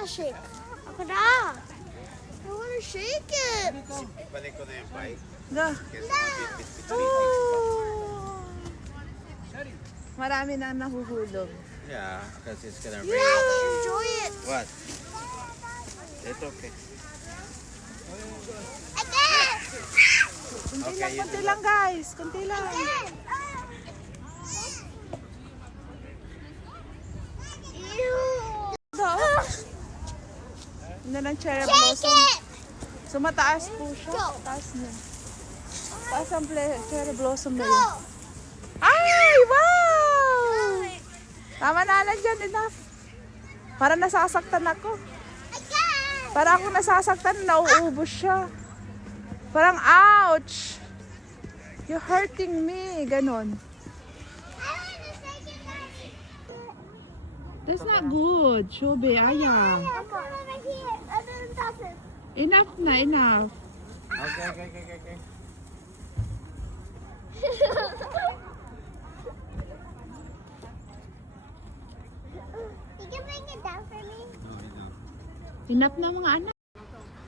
Shake. Ako na. I wanna shake it. Balik ko na yung bike. Go. No! Oh. Marami na nahuhulog. Yeah, because it's gonna You rain. have to enjoy it. What? It's okay. Again. Kunti lang guys. Kunti lang. Ew. So, ano ng cherry Shake blossom. it. So mataas po siya. Go. Taas niya. Taas ang cherry blossom na yun. Go. Ay! Wow! Tama na lang dyan. Enough. Para nasasaktan ako. Again. Para ako nasasaktan, nauubos siya. Parang, ouch! You're hurting me. Ganon. I wanna shake it, Daddy. That's not good. Shobe, aya. I'll put it over here. I didn't touch it. Enough na, enough. Okay. You can bring it down for me. Enough na mga anak.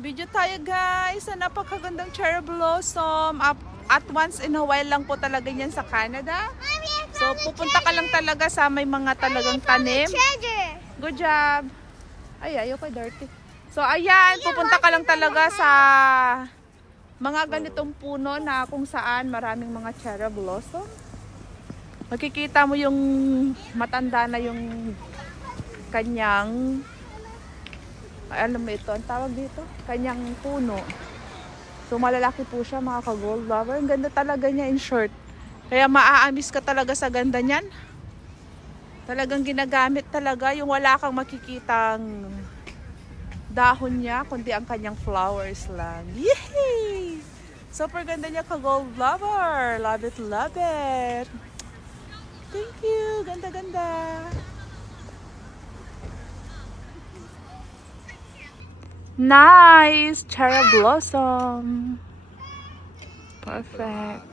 Video tayo guys sa napakagandang cherry blossom. At once in a while lang po talaga yan sa Canada. Mommy, I So pupunta ka lang talaga sa may mga talagang tanim. treasure. Good job. Ay, ayoko dirty. So ayan, pupunta ka lang talaga sa mga ganitong puno na kung saan maraming mga cherry blossom. Makikita mo yung matanda na yung kanyang, alam mo ito, ang tawag dito, kanyang puno. So malalaki po siya mga ka-gold lover. Ang ganda talaga niya in short. Kaya maaamis ka talaga sa ganda niyan. Talagang ginagamit talaga yung wala kang makikitang dahon niya, kundi ang kanyang flowers lang. Yay! Super ganda niya ka-gold lover. Love it, love it. Thank you. Ganda-ganda. Nice! Cherry blossom. Perfect.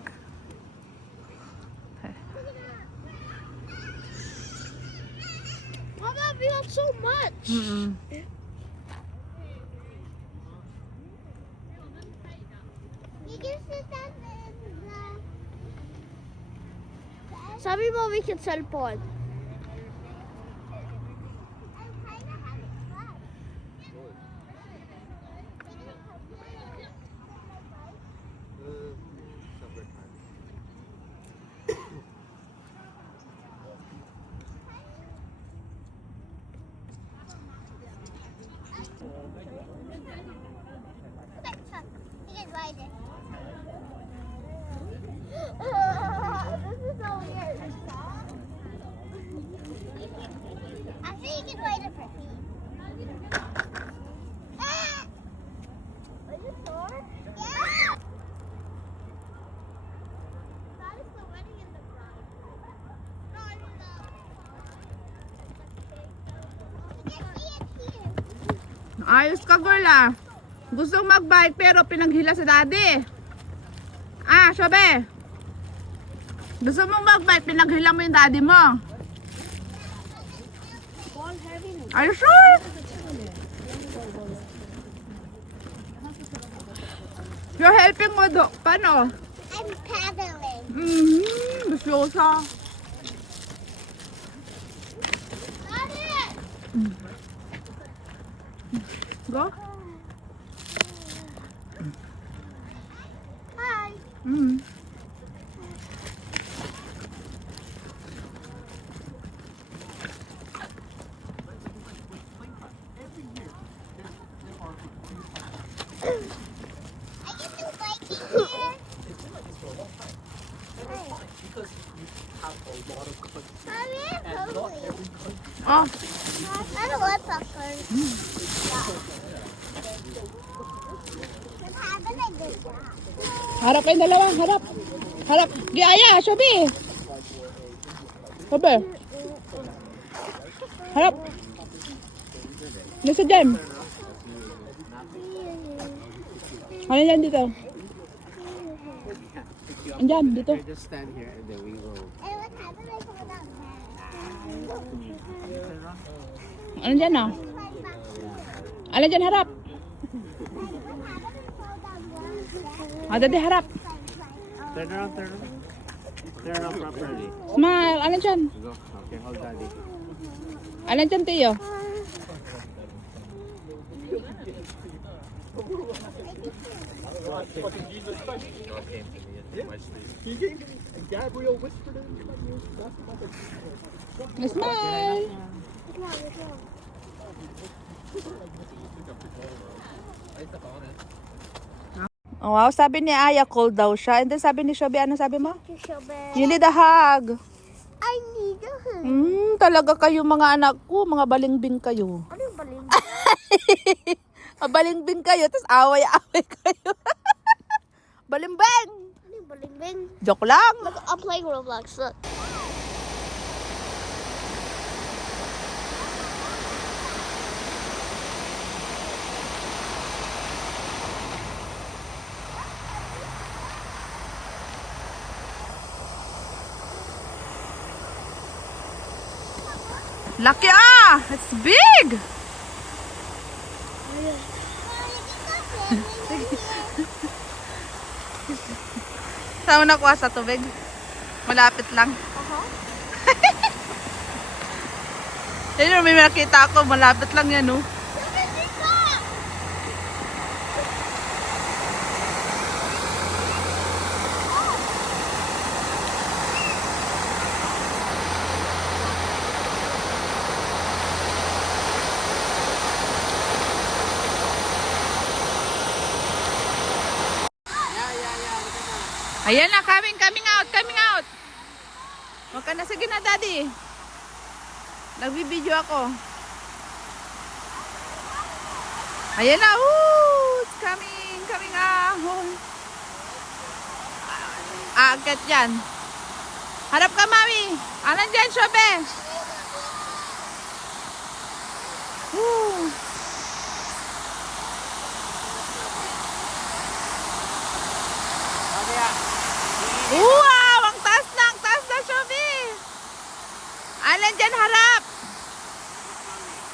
Mama, we have so much. Mm-mm. You can sit down in the... Sabi mo we can sell pod. You can ride it. This is so weird. Actually, you can ride it for free. Ah! Was it sore? Yeah! That is the wedding in the bride. No, I mean the... You can see it here. Ayos ka, girl ah. Gusto mag-bike pero pinaghila sa daddy. Ah, sabi. Gusto mong mag-bike, pinaghila mo yung daddy mo. Are you sure? You're helping mo do. Paano? I'm paddling. Bisyosa. Got it! Go. Hi. Mm. I get to biking here. Mommy, I'm hungry. Oh, I don't want popcorn. I'm having a good job. harap kayong dalawa. Harap. Harap. Giaya, sabi. Sabi. Harap. Nasa dyan. Ano yan dito? Andyan, dito. Just stand here and then we will. And what happened if I without that? Ano dyan ah? My back. Alin dyan, harap. Dadi, harap. Turn around, turn around. Turn around properly. Smile. Alin dyan? Go. Okay, hold daddy. Alin dyan, Tio? Okay. Watch this. Smile. Oh, wow, sabi ni Aya, cold daw siya. And then sabi ni Shobi, ano sabi mo? You need a hug. I need a hug. Talaga kayo mga anak ko, mga balingbing kayo. Ano yung baling? Balingbing kayo, tapos away-away kayo. Balimbing! Ano yung baling? Joke lang. Look, I'm playing Roblox. Look. Lucky it's big! Saan mo nakuha sa tubig? Malapit lang. Yan yung may nakita ako, malapit lang yan, oh. Ayan na, coming out. Huwag ka na, sige na, daddy. Nagbibideo ako. Ayan na, it's coming out. Aakyat yan. Harap ka, mami. Anan dyan, Shobe? Woo. Wow! Ang taas na, Shobi! Alan dyan, harap!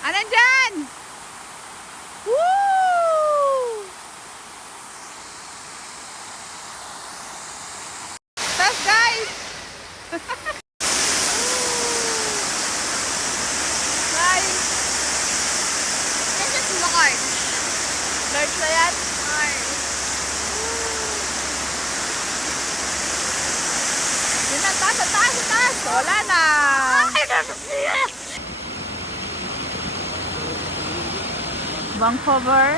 Alan dyan! Woo! Taas, guys! Guys! This is large. Large na yan? Large. Yun na, taas! Wala na! Vancouver.